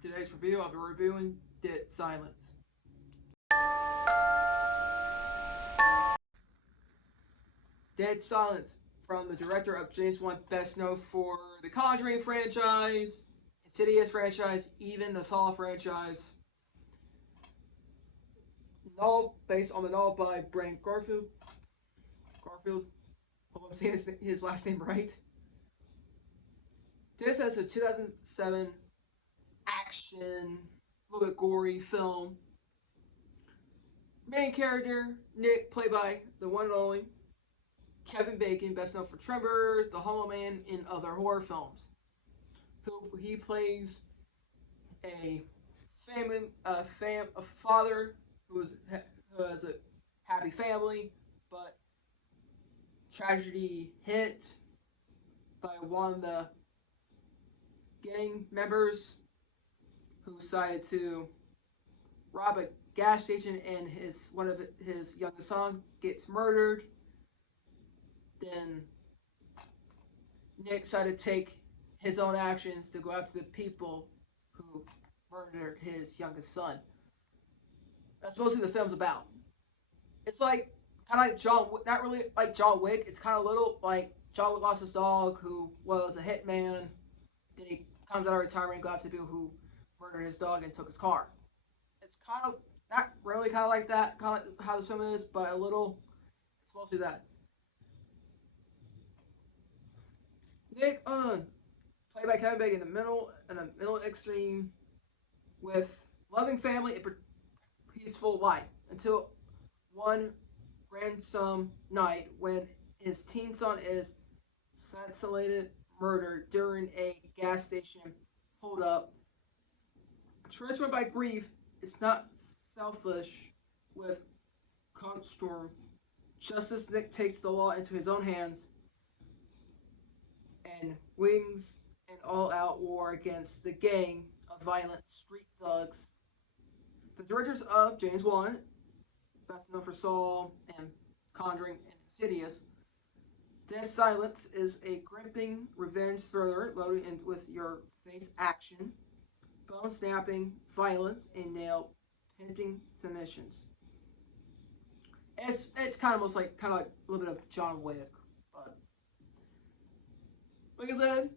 Today's review, I'll be reviewing Dead Silence. Dead Silence, from the director of James Wan, best known for the Conjuring franchise, Insidious franchise, even the Saw franchise. Novel, based on the novel by Brian Garfield. Hope I'm saying his last name right. This is a 2007 action, a little bit gory film. Main character, Nick, played by the one and only Kevin Bacon, best known for Tremors, The Hollow Man, and other horror films. He plays a father who has a happy family, but tragedy hit by one of the gang members who decided to rob a gas station, and one of his youngest son gets murdered. Then Nick decided to take his own actions to go after the people who murdered his youngest son. That's mostly the film's about. It's like kind of like not really like John Wick. It's kind of a little like John Wick lost his dog, who was a hitman. Then he comes out of retirement and goes after the people who murdered his dog and took his car. It's kind of not really kind of like that, kind of like how the film is, but a little. It's mostly that. Nick played by Kevin Bacon, in the middle extreme, with loving family and peaceful life until one ransom night when his teen son is assassinated, murdered during a gas station holdup. Transformed by grief, it's not selfish with Storm. Justice, Nick takes the law into his own hands and wings an all-out war against the gang of violent street thugs. The directors of James Wan, best known for Saw and Conjuring and Insidious. Dead Silence is a gripping revenge thriller loaded with your face action, bone-snapping violence, and nail-pinting submissions. It's kind of like a little bit of John Wick, but like I said,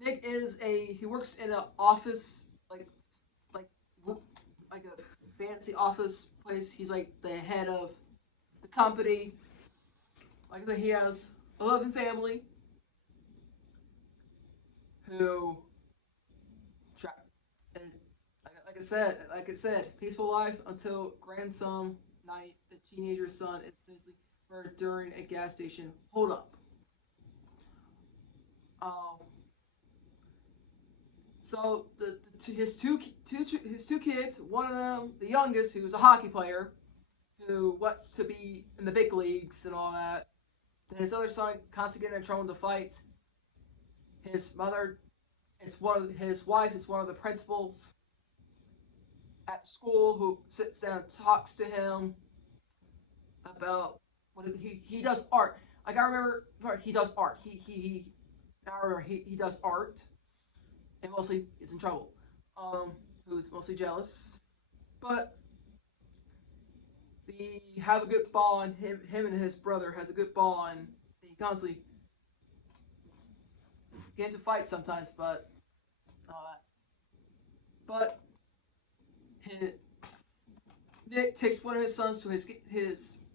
Nick he works in an office like a fancy office place. He's like the head of the company. Like I said, he has a loving family who, like I said, peaceful life until grandson night, the teenager son, is essentially murdered during a gas station holdup. So his two kids, one of them, the youngest, who's a hockey player, who wants to be in the big leagues and all that. Then his other son constantly getting in trouble in the fights. His wife is one of the principals at school, who sits down and talks to him about what he does art. Like I remember, he does art. He does art, and mostly is in trouble. Who's mostly jealous, but they have a good bond. Him and his brother has a good bond. They constantly get into fights sometimes, but Nick takes one of his sons to his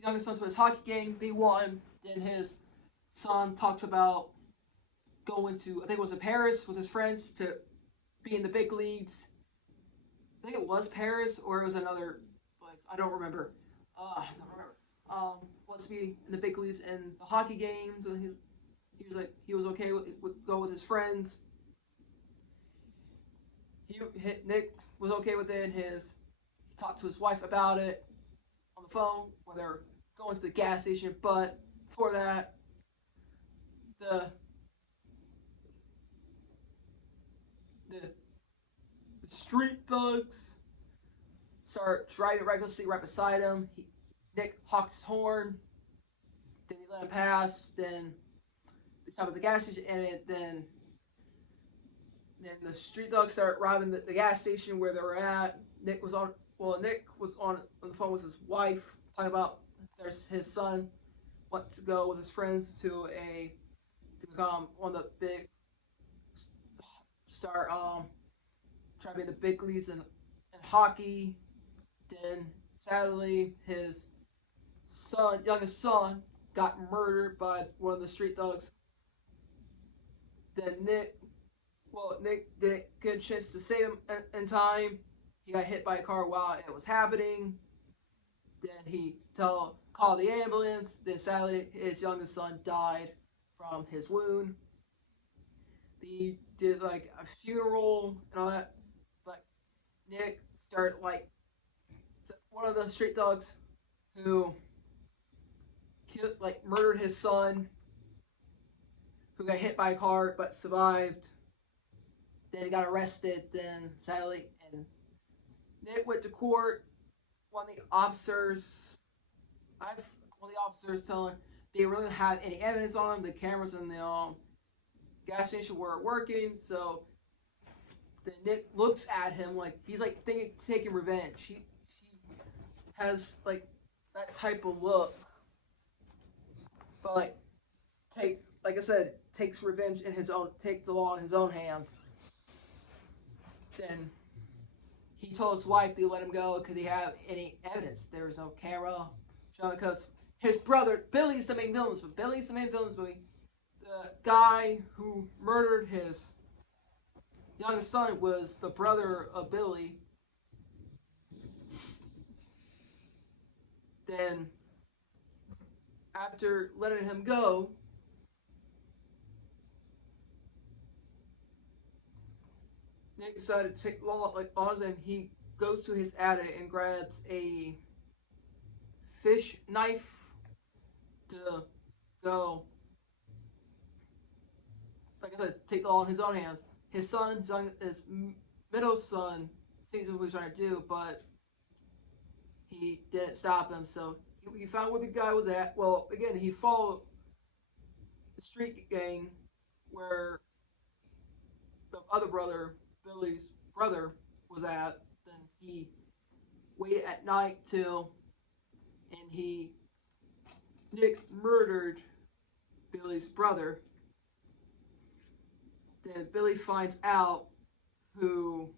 youngest son to his hockey game. They won. Then his son talks about going to, I think it was in Paris with his friends, to be in the big leagues. I think it was Paris, or it was another place. I don't remember. Wants to be in the big leagues in the hockey games, and he was okay with go with his friends. Nick was okay with it. He talked to his wife about it on the phone when they were going to the gas station. But before that, the street thugs start driving recklessly right beside him. Nick honks his horn. Then they let him pass. Then they stop at the gas station, and then Then the street dogs start robbing the gas station where they were at. Nick was on the phone with his wife, talking about there's his son wants to go with his friends to become one of the big start trying to be in the big leagues in hockey. Then sadly his youngest son got murdered by one of the street thugs. Then Nick didn't get a chance to save him in time. He got hit by a car while it was happening. Then he called the ambulance. Then sadly his youngest son died from his wound. He did like a funeral and all that. But Nick started like one of the street thugs who murdered his son, who got hit by a car but survived. Then he got arrested. Then sadly, and Nick went to court. One of the officers telling they really didn't have any evidence on him. The cameras in the gas station weren't working, so then Nick looks at him like he's like taking revenge. He has like that type of look, but like I said, takes revenge in his own, takes the law in his own hands. Then he told his wife to let him go because he had any evidence. There was no camera showing, because his brother Billy's the main villain. But Billy's the main villain. The guy who murdered his youngest son was the brother of Billy. Then, after letting him go, Nick decided to take laws and he goes to his attic and grabs a fish knife to go, like I said, take the law in his own hands. His middle son, sees what he's trying to do, but he didn't stop him. So he found where the guy was at. Well, again, he followed the street gang where the other brother, Billy's brother, was at. Then he waited at night and Nick murdered Billy's brother. Then Billy finds out before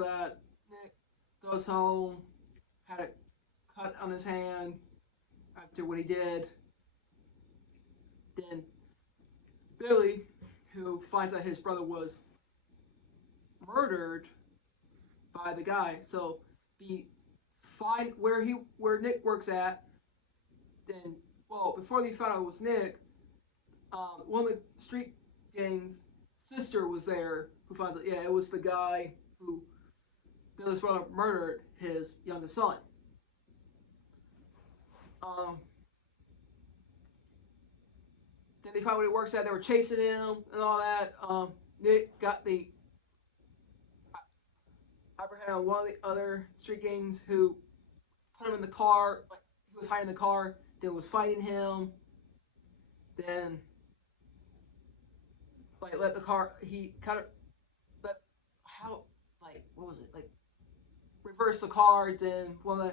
that, Nick goes home, had a cut on his hand after what he did. Then Billy, who finds out his brother was murdered by the guy, so find where Nick works at. Then, before they found out it was Nick, one of the street gang's sister was there, who finds out, it was the guy who Billy's brother murdered his youngest son. Then they find where he works at. They were chasing him and all that. Nick got the upper hand on one of the other street gangs who put him in the car. Like, he was hiding in the car. Then was fighting him. Then let the car. He kind of what was it, reversed the car. Then one of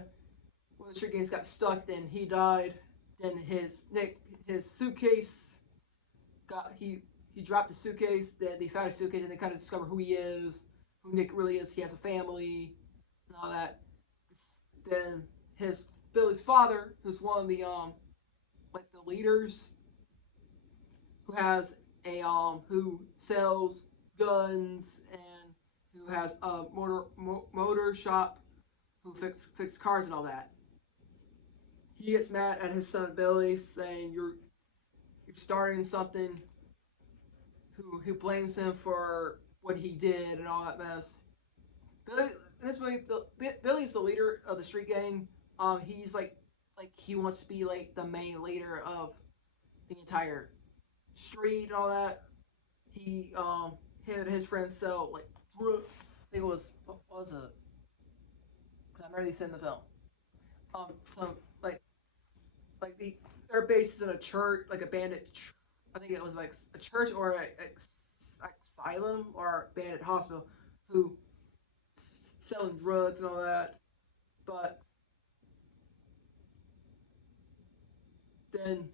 the street gangs got stuck. Then he died. Then his suitcase. He dropped the suitcase. Then they found his suitcase and they kind of discover who he is, who Nick really is. He has a family and all that. Then Billy's father, who's one of the the leaders, who sells guns and who has a motor shop, who fix cars and all that. He gets mad at his son Billy, saying you're starting something. Who blames him for what he did and all that mess. Billy's the leader of the street gang. He's like he wants to be like the main leader of the entire street and all that. Him and his friends sell drugs. I think it was, what was it? I remember they said in the film. Some their base is in a church, like a bandit I think it was like a church or a asylum or abandoned hospital who selling drugs and all that. But then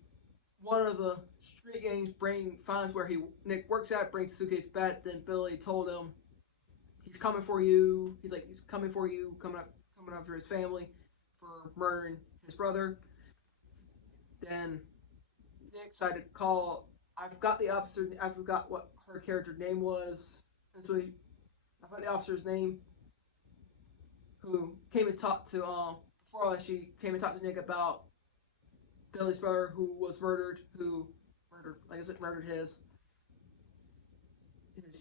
one of the street gangs finds where Nick works at, brings the suitcase back. Then Billy told him he's coming for you. He's like he's coming for you, coming after his family for murdering his brother. Then Nick decided to call. I forgot the officer. I forgot what her character name was. And so I forgot the officer's name. Who came and talked to before all that, she came and talked to Nick about Billy's brother who was murdered. Who murdered, like I said, murdered his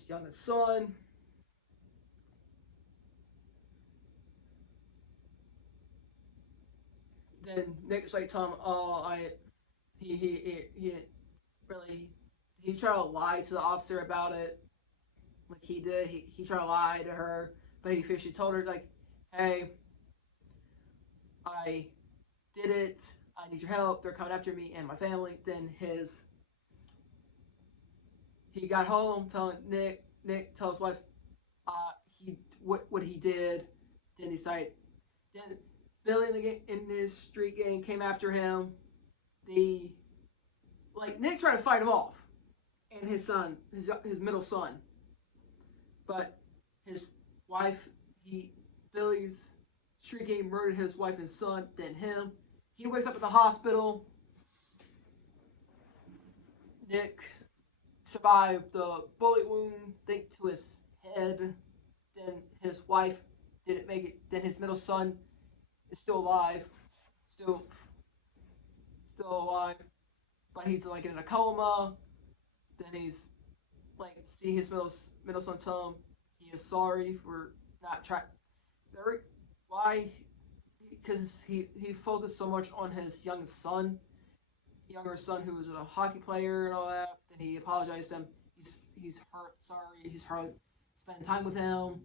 youngest son. Then Nick's like telling him, "Oh, he really he tried to lie to the officer about it, like he did. He tried to lie to her, but she told her like, hey, I did it. I need your help. They're coming after me and my family." Then he got home telling Nick tell his wife, he what he did. Then he decided. Then Billy in his street gang came after him. The like Nick tried to fight him off, and his son, his middle son, but his wife, Billy's street gang murdered his wife and son. Then him, he wakes up in the hospital. Nick survived the bullet wound, think to his head. Then his wife didn't make it. Then his middle son is still alive, still alive, but he's like in a coma. Then he's like see his middle son tell him he is sorry for not trying. Why? Because he focused so much on his younger son who was a hockey player and all that. Then he apologized to him. He's hurt, sorry. He's hurt. Spend time with him.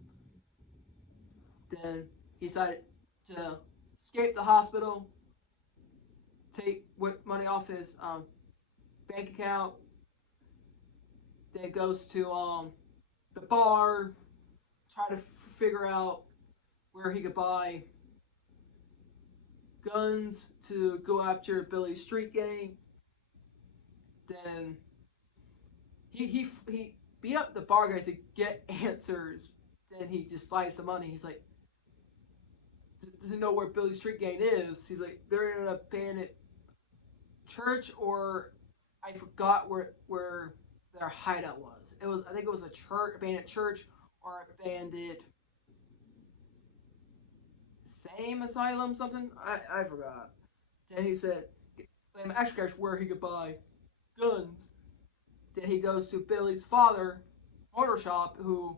Then he decided to escape the hospital, take money off his bank account. Then goes to the bar, try to figure out where he could buy guns to go after Billy's street gang. Then he beat up the bar guy to get answers. Then he just slides the money. He's like, doesn't know where Billy's street gang is. He's like, they're in an abandoned church, or I forgot where their hideout was. I think it was a church, abandoned church, or abandoned same asylum, something. I forgot. Then he said, I'm actually where he could buy guns. Then he goes to Billy's father, motor shop, who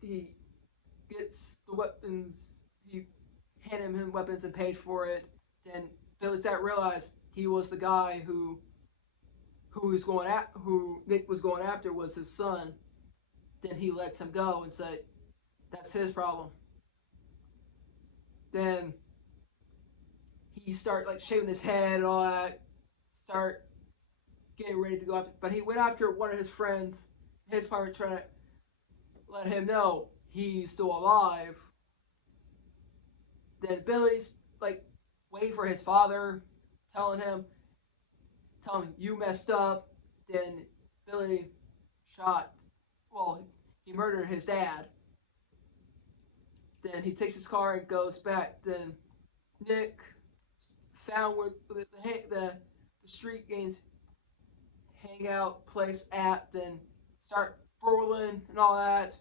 he gets the weapons. He handed him weapons and paid for it. Then Billy's dad realized he was the guy who Nick was going after was his son. Then he lets him go and said, that's his problem. Then he start like shaving his head and all that, start getting ready to go after. But he went after one of his friends. His father trying to let him know he's still alive. Then Billy's like waiting for his father, telling him you messed up. Then Billy he murdered his dad. Then he takes his car and goes back. Then Nick found where the street gangs hangout place at. Then start brawling and all that.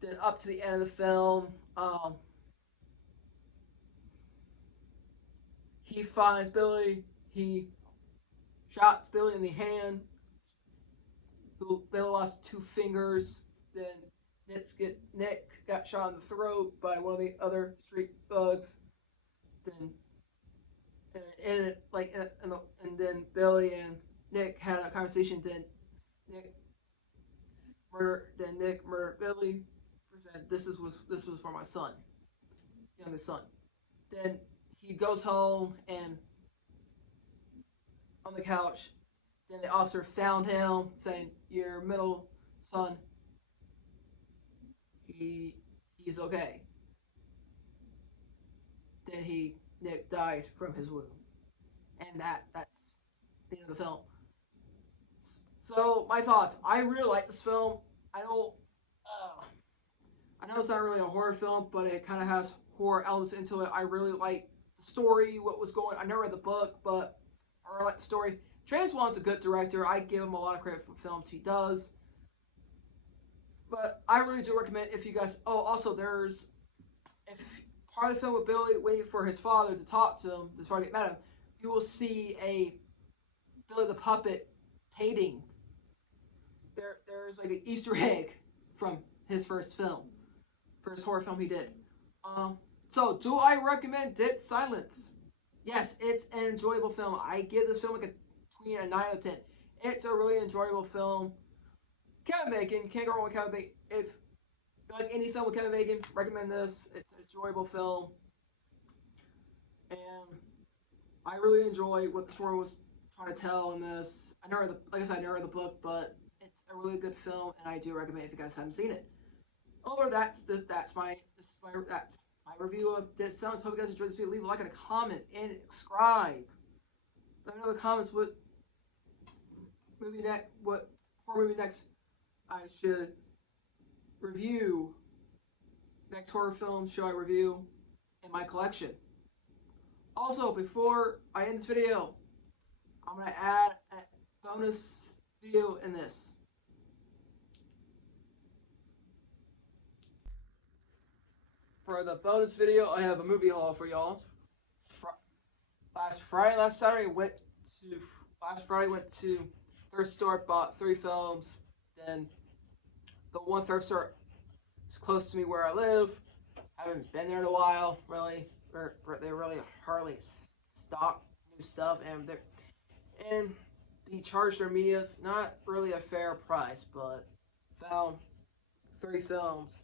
Then up to the end of the film, he finds Billy. He shots Billy in the hand. Billy lost 2 fingers. Then Nick got shot in the throat by one of the other street thugs. Then and then Billy and Nick had a conversation. Then Nick murdered Billy. Said this was for my son, youngest son. Then he goes home and on the couch. Then the officer found him, saying, "Your middle son, he's okay." Then Nick died from his wound, and that's the end of the film. So my thoughts: I really like this film. I don't. I know it's not really a horror film, but it kind of has horror elements into it. I really like the story, what was going. I never read the book, but I really like the story. James Wan's a good director. I give him a lot of credit for films he does. But I really do recommend if you guys. Oh, also there's if part of the film with Billy waiting for his father to talk to him, his father to get mad at him, you will see a Billy the Puppet painting. There's like an Easter egg from his first horror film he did. So do I recommend Dead Silence? Yes, it's an enjoyable film. I give this film like between a 9 out of 10. It's a really enjoyable film. Kevin Bacon, can't go wrong with Kevin Bacon. If you like any film with Kevin Bacon, recommend this. It's an enjoyable film. And I really enjoy what the story was trying to tell in this. I never read the book, but it's a really good film, and I do recommend it if you guys haven't seen it. Over that's my review of Dead Silence. Hope you guys enjoyed this video. Leave a like and a comment and subscribe. Let me know in the comments what horror movie next I should review. Next horror film should I review in my collection. Also, before I end this video, I'm gonna add a bonus video in this. For the bonus video, I have a movie haul for y'all. Last Friday went to thrift store, bought 3 films. Then the one thrift store is close to me where I live. I haven't been there in a while, really. They really hardly stock new stuff, and they charge their media not really a fair price, but found 3 films.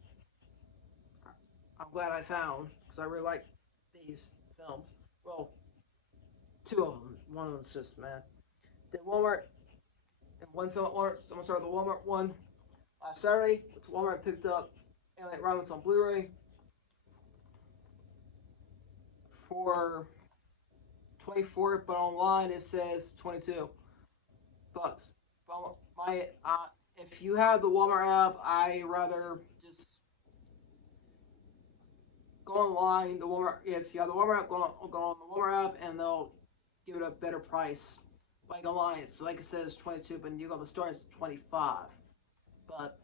I'm glad I found, because I really like these films. Well, 2 of them. One of them's just, man. Did Walmart, and one film at Walmart. I'm going to start with the Walmart one. Last Saturday, went to Walmart, picked up Alien Romulus on Blu-ray for $24, but online it says $22. But if you have the Walmart app, I rather just go online. If you have the Walmart app, go on the Walmart app, and they'll give it a better price. Like online, it's like it says 22, but you go to the store, it's 25. But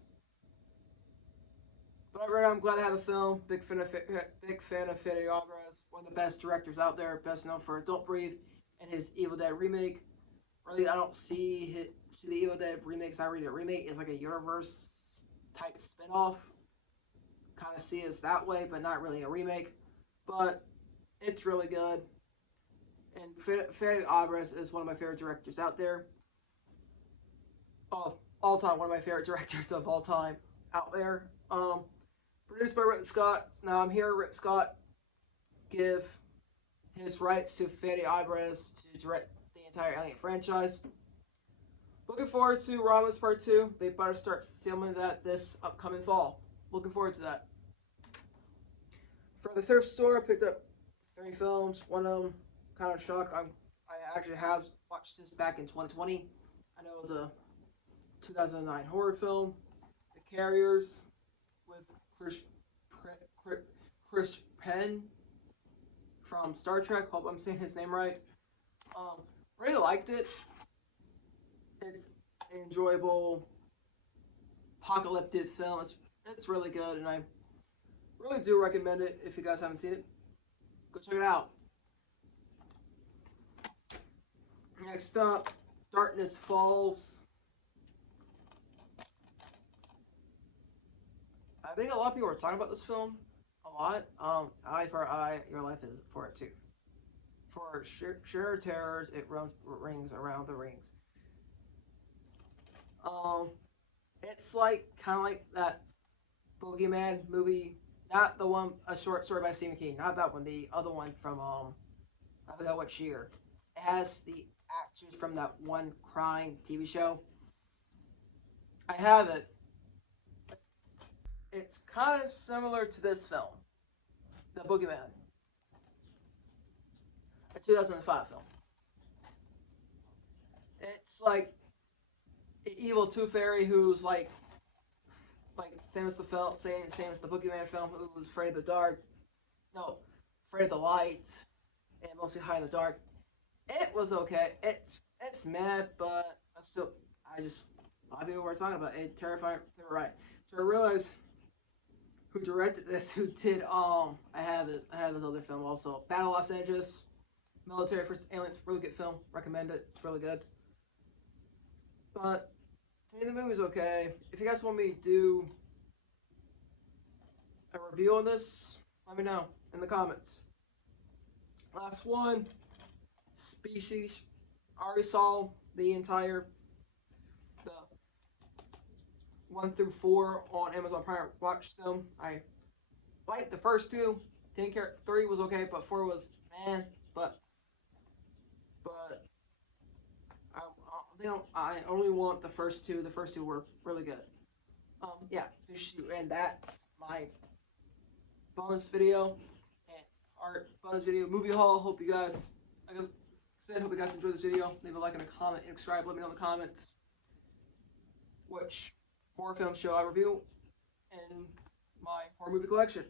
right, I'm glad to have a film. Big fan of Fede Alvarez, one of the best directors out there, best known for Don't Breathe and his Evil Dead remake. Really, I don't see the Evil Dead remakes. I read a remake is like a universe type spinoff. Kind of see it that way, but not really a remake. But it's really good. And Fede Alvarez is one of my favorite directors out there. All time, one of my favorite directors of all time out there. Produced by Ridley Scott. Now I'm here. Ridley Scott give his rights to Fede Alvarez to direct the entire Alien franchise. Looking forward to Romulus Part 2. They better start filming that this upcoming fall. Looking forward to that. For the thrift store, I picked up 3 films. One of them, kind of shocked. I actually have watched this back in 2020. I know it was a 2009 horror film, The Carriers, with Chris Penn from Star Trek. Hope I'm saying his name right. Really liked it. It's an enjoyable apocalyptic film. It's really good, and I really do recommend it. If you guys haven't seen it, go check it out. Next up, Darkness Falls. I think a lot of people are talking about this film a lot. Eye for Eye, Your Life is for a Tooth. For sheer terrors, it rings around the rings. It's like kind of like that Boogeyman movie, not the one, A Short Story by Stephen King, not that one, the other one from I forgot which year. It has the actors from that one crime TV show. I have it. It's kind of similar to this film, The Boogeyman, a 2005 film. It's like an evil tooth fairy who's like same as the film, same as the Boogeyman film, who's afraid of the dark. No, afraid of the light, and mostly hide in the dark. It was okay. It's mad, but I just a lot of people were talking about it. Terrifying. They were right. So I realized who directed this, who did I have this other film also. Battle Los Angeles, Military vs. Aliens, really good film. Recommend it. It's really good. But to me the movie's okay. If you guys want me to do a review on this, let me know in the comments. Last one, Species. I already saw the 1 through 4 on Amazon Prime. Watched them. I liked the first two. Didn't care. 3 was okay, but 4 was man. But I only want the first two. The first two were really good. Yeah. And that's my bonus video and art bonus video movie haul. Hope you guys, like I said, hope you guys enjoyed this video. Leave a like and a comment and subscribe. Let me know in the comments which horror film show I review in my horror movie collection.